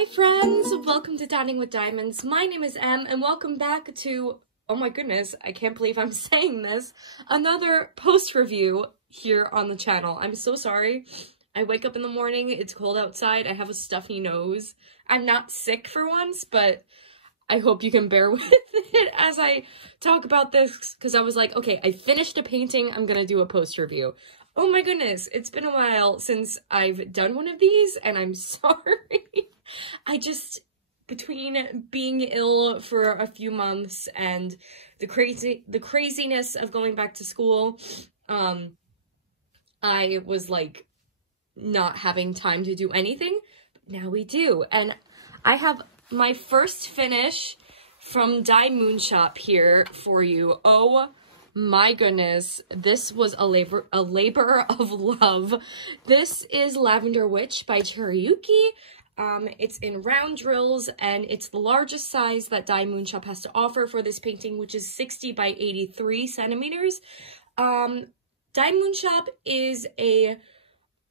Hi friends, welcome to Dining with Diamonds. My name is Em and welcome back to, oh my goodness, I can't believe I'm saying this, another post review here on the channel. I'm so sorry. I wake up in the morning, it's cold outside, I have a stuffy nose. I'm not sick for once, but I hope you can bear with it as I talk about this, because I was like, okay, I finished a painting, I'm gonna do a post review. Oh my goodness, it's been a while since I've done one of these, and I'm sorry. I just, between being ill for a few months and the craziness of going back to school, I was like not having time to do anything. But now we do, and I have my first finish from DIYMoonShop here for you. Oh my goodness, this was a labor of love. This is Lavender Witch by Cherryuki. It's in round drills, and it's the largest size that DIYMoonShop has to offer for this painting, which is 60 by 83 centimeters. DIYMoonShop is a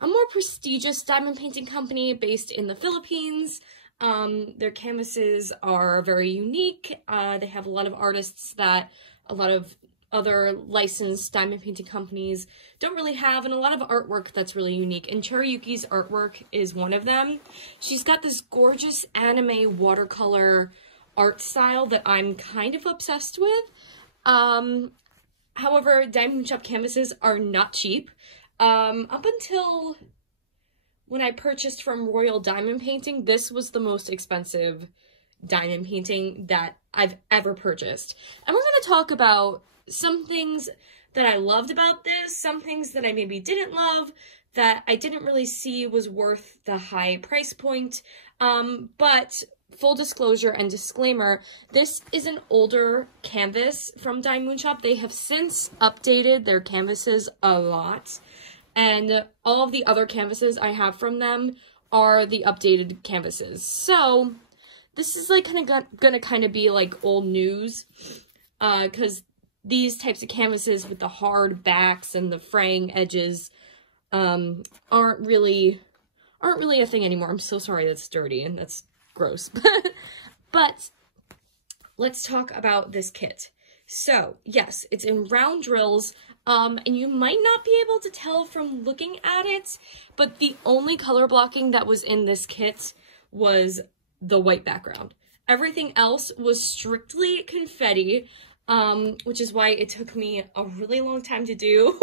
more prestigious diamond painting company based in the Philippines. Their canvases are very unique. They have a lot of artists that a lot of other licensed diamond painting companies don't really have, and a lot of artwork that's really unique, and Cherryuki's artwork is one of them. She's got this gorgeous anime watercolor art style that I'm kind of obsessed with. However, DIYMoonShop canvases are not cheap. Up until when I purchased from Royal Diamond Painting, this was the most expensive diamond painting that I've ever purchased. And we're going to talk about some things that I loved about this, some things that I maybe didn't love, that I didn't really see was worth the high price point. But full disclosure and disclaimer, this is an older canvas from DIYMoonShop. They have since updated their canvases a lot, and all of the other canvases I have from them are the updated canvases. So this is like gonna kind of be like old news, because these types of canvases with the hard backs and the fraying edges aren't really a thing anymore. I'm so sorry that's dirty and that's gross. But let's talk about this kit. So yes, it's in round drills, and you might not be able to tell from looking at it, but the only color blocking that was in this kit was the white background. Everything else was strictly confetti, which is why it took me a really long time to do.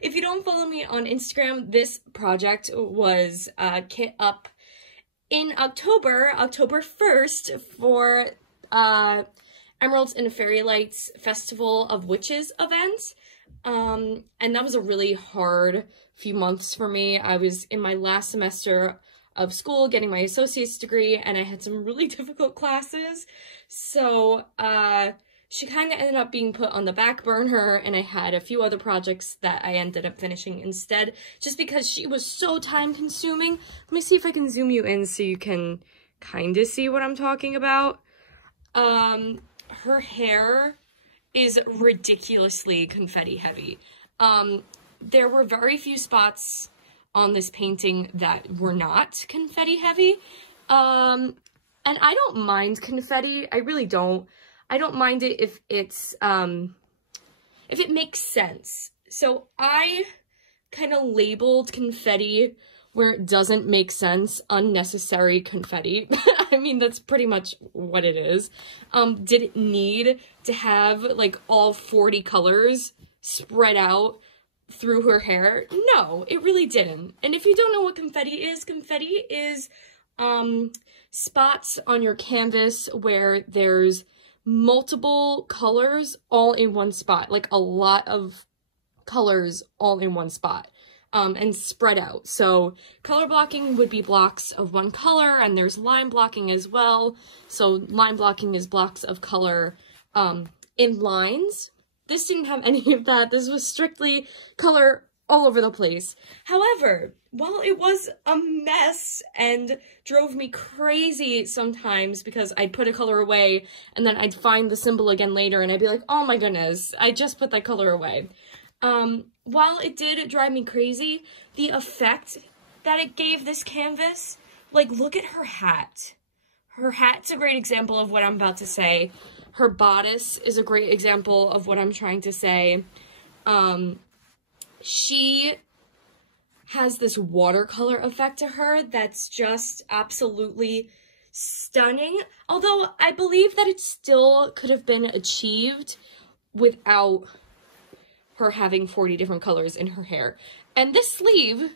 If you don't follow me on Instagram, this project was kit up in October 1st for Emeralds and Fairy Lights Festival of Witches event. And that was a really hard few months for me. I was in my last semester of school getting my associate's degree, and I had some really difficult classes. So, she kind of ended up being put on the back burner, and I had a few other projects that I ended up finishing instead, just because she was so time-consuming. Let me see if I can zoom you in so you can kind of see what I'm talking about. Her hair is ridiculously confetti-heavy. There were very few spots on this painting that were not confetti-heavy, and I don't mind confetti. I really don't. I don't mind it if it's, if it makes sense. So I kind of labeled confetti where it doesn't make sense, unnecessary confetti. I mean, that's pretty much what it is. Did it need to have like all 40 colors spread out through her hair? No, it really didn't. And if you don't know what confetti is spots on your canvas where there's multiple colors all in one spot, like a lot of colors all in one spot, and spread out. So color blocking would be blocks of one color, and there's line blocking as well. So line blocking is blocks of color in lines. This didn't have any of that. This was strictly color all over the place. However, while it was a mess and drove me crazy sometimes because I'd put a color away and then I'd find the symbol again later and I'd be like, oh my goodness, I just put that color away. While it did drive me crazy, the effect that it gave this canvas, like, look at her hat. Her hat's a great example of what I'm about to say. Her bodice is a great example of what I'm trying to say. She has this watercolor effect to her that's just absolutely stunning. Although I believe that it still could have been achieved without her having 40 different colors in her hair. And this sleeve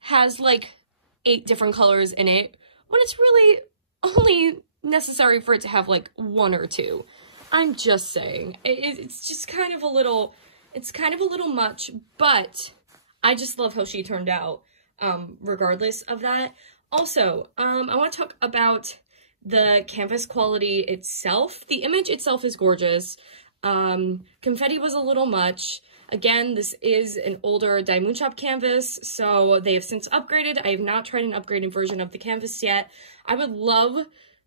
has like 8 different colors in it when it's really only necessary for it to have like 1 or 2. I'm just saying. It's just kind of a little, it's kind of a little much, but I just love how she turned out, regardless of that. Also, I want to talk about the canvas quality itself. The image itself is gorgeous. Confetti was a little much. Again, this is an older DIYMoonShop canvas, so they have since upgraded. I have not tried an upgraded version of the canvas yet. I would love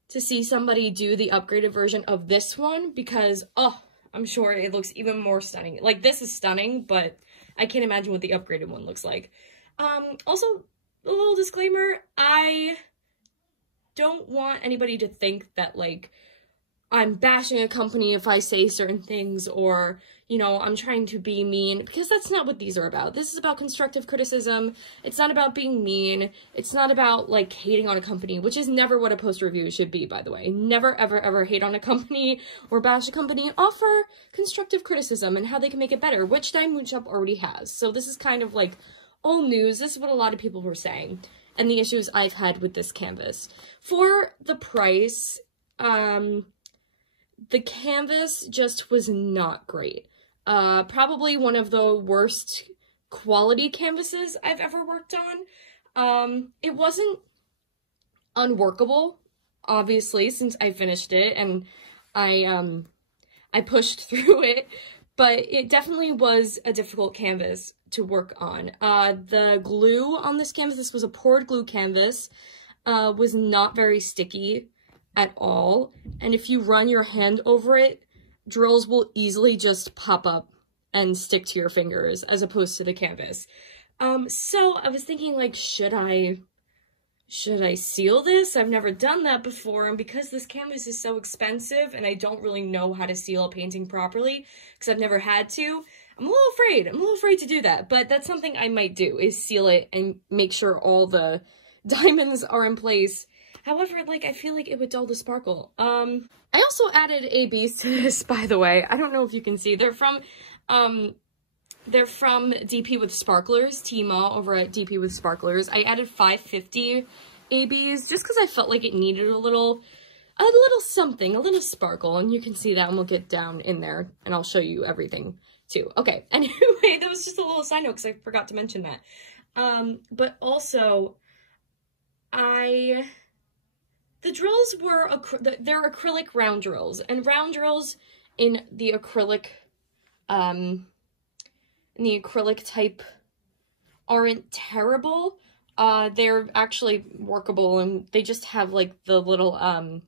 to see somebody do the upgraded version of this one because, oh, I'm sure it looks even more stunning. Like, this is stunning, but I can't imagine what the upgraded one looks like. Also, a little disclaimer, I don't want anybody to think that, like, I'm bashing a company if I say certain things or, you know, I'm trying to be mean, because that's not what these are about. This is about constructive criticism. It's not about being mean. It's not about, like, hating on a company, which is never what a post review should be, by the way. Never, ever, ever hate on a company or bash a company. Offer constructive criticism and how they can make it better, which DIYMoonShop already has. So this is kind of, like, old news. This is what a lot of people were saying and the issues I've had with this canvas. For the price, the canvas just was not great. Probably one of the worst quality canvases I've ever worked on. It wasn't unworkable, obviously, since I finished it and I pushed through it, but it definitely was a difficult canvas to work on. The glue on this canvas, this was a poured glue canvas, was not very sticky at all, and if you run your hand over it, drills will easily just pop up and stick to your fingers as opposed to the canvas. So I was thinking, like, should I seal this? I've never done that before, and because this canvas is so expensive and I don't really know how to seal a painting properly because I've never had to, I'm a little afraid to do that, but that's something I might do, is seal it and make sure all the diamonds are in place. However, like, I feel like it would dull the sparkle. I also added ABs to this, by the way. I don't know if you can see. They're from DP with Sparklers, Tima over at DP with Sparklers. I added 550 ABs just because I felt like it needed a little something, a little sparkle. And you can see that, and we'll get down in there, and I'll show you everything too. Okay, anyway, that was just a little side note because I forgot to mention that. But also, the drills were, they're acrylic round drills, and round drills in the acrylic type aren't terrible. They're actually workable, and they just have like the little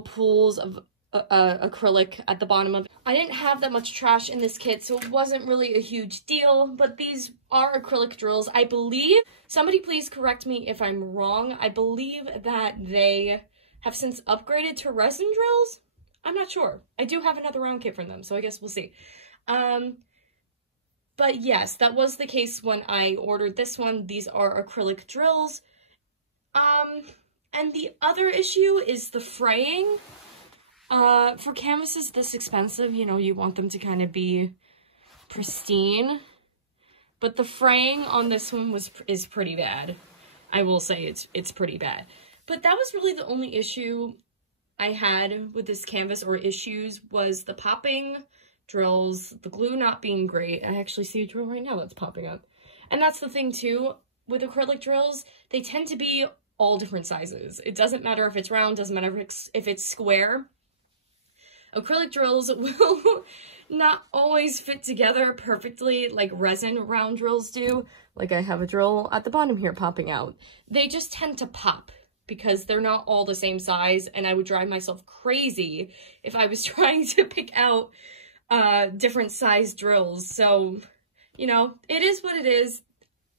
pools of acrylic at the bottom of it. I didn't have that much trash in this kit, so it wasn't really a huge deal, but these are acrylic drills. I believe, somebody please correct me if I'm wrong, I believe that they have since upgraded to resin drills? I'm not sure. I do have another round kit from them, so I guess we'll see. But yes, that was the case when I ordered this one. These are acrylic drills. And the other issue is the fraying. For canvases this expensive, you know, you want them to kind of be pristine, but the fraying on this one is pretty bad. I will say it's pretty bad. But that was really the only issue I had with this canvas, or issues, was the popping drills, the glue not being great. I actually see a drill right now that's popping up. And that's the thing too, with acrylic drills, they tend to be all different sizes. It doesn't matter if it's round, doesn't matter if it's square. Acrylic drills will not always fit together perfectly like resin round drills do. Like, I have a drill at the bottom here popping out. They just tend to pop because they're not all the same size, and I would drive myself crazy if I was trying to pick out different size drills. So, you know, it is what it is.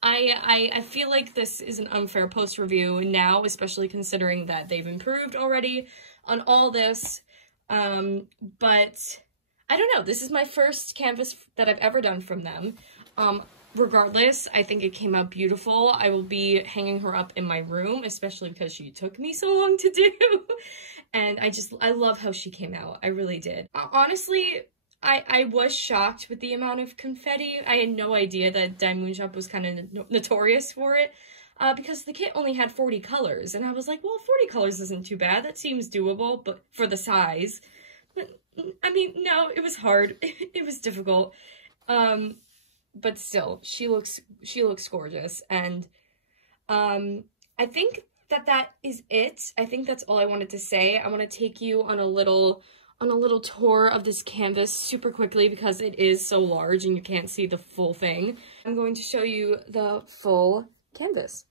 I feel like this is an unfair post review now, especially considering that they've improved already on all this. But I don't know, this is my first canvas that I've ever done from them. Regardless, I think it came out beautiful. I will be hanging her up in my room, especially because she took me so long to do. And I love how she came out. I really did. Honestly, I was shocked with the amount of confetti. I had no idea that DIYMoonShop was kind of notorious for it. Because the kit only had 40 colors. And I was like, well, 40 colors isn't too bad. That seems doable, but for the size. But, I mean, no, it was hard. It was difficult. But still, she looks gorgeous, and I think that is it. I think that's all I wanted to say. I want to take you on a little tour of this canvas super quickly because it is so large and you can't see the full thing. I'm going to show you the full canvas.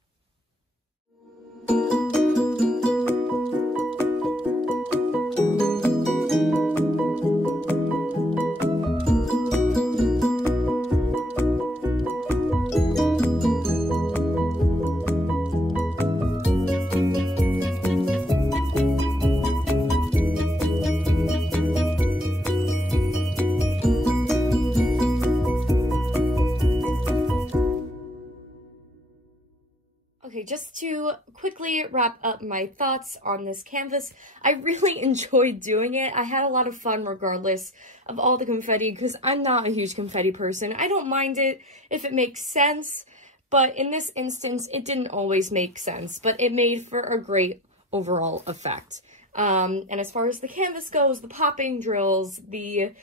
Okay, just to quickly wrap up my thoughts on this canvas, I really enjoyed doing it. I had a lot of fun regardless of all the confetti because I'm not a huge confetti person. I don't mind it if it makes sense, but in this instance, it didn't always make sense, but it made for a great overall effect. And as far as the canvas goes, the popping drills, the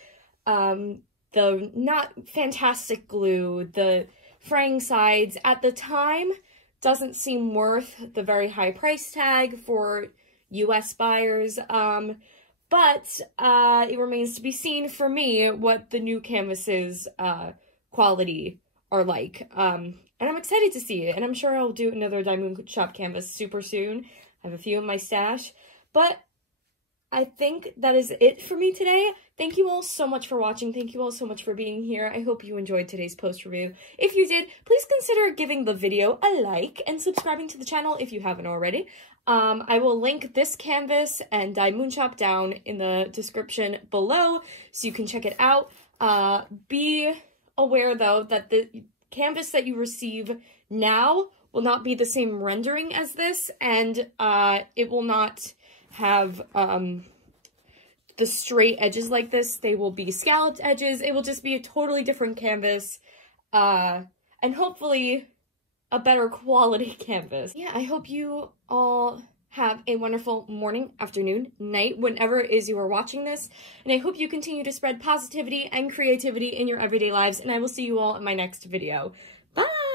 not fantastic glue, the fraying sides, at the time, doesn't seem worth the very high price tag for US buyers, but it remains to be seen for me what the new canvases quality are like. And I'm excited to see it, and I'm sure I'll do another DIYMoonShop canvas super soon. I have a few in my stash, but I think that is it for me today. Thank you all so much for watching. Thank you all so much for being here. I hope you enjoyed today's post review. If you did, please consider giving the video a like and subscribing to the channel if you haven't already. I will link this canvas and DIYMoonShop down in the description below so you can check it out. Be aware though that the canvas that you receive now will not be the same rendering as this, and it will not have the straight edges like this. They will be scalloped edges. It will just be a totally different canvas, and hopefully a better quality canvas. Yeah, I hope you all have a wonderful morning, afternoon, night, whenever it is you are watching this, and I hope you continue to spread positivity and creativity in your everyday lives, and I will see you all in my next video. Bye!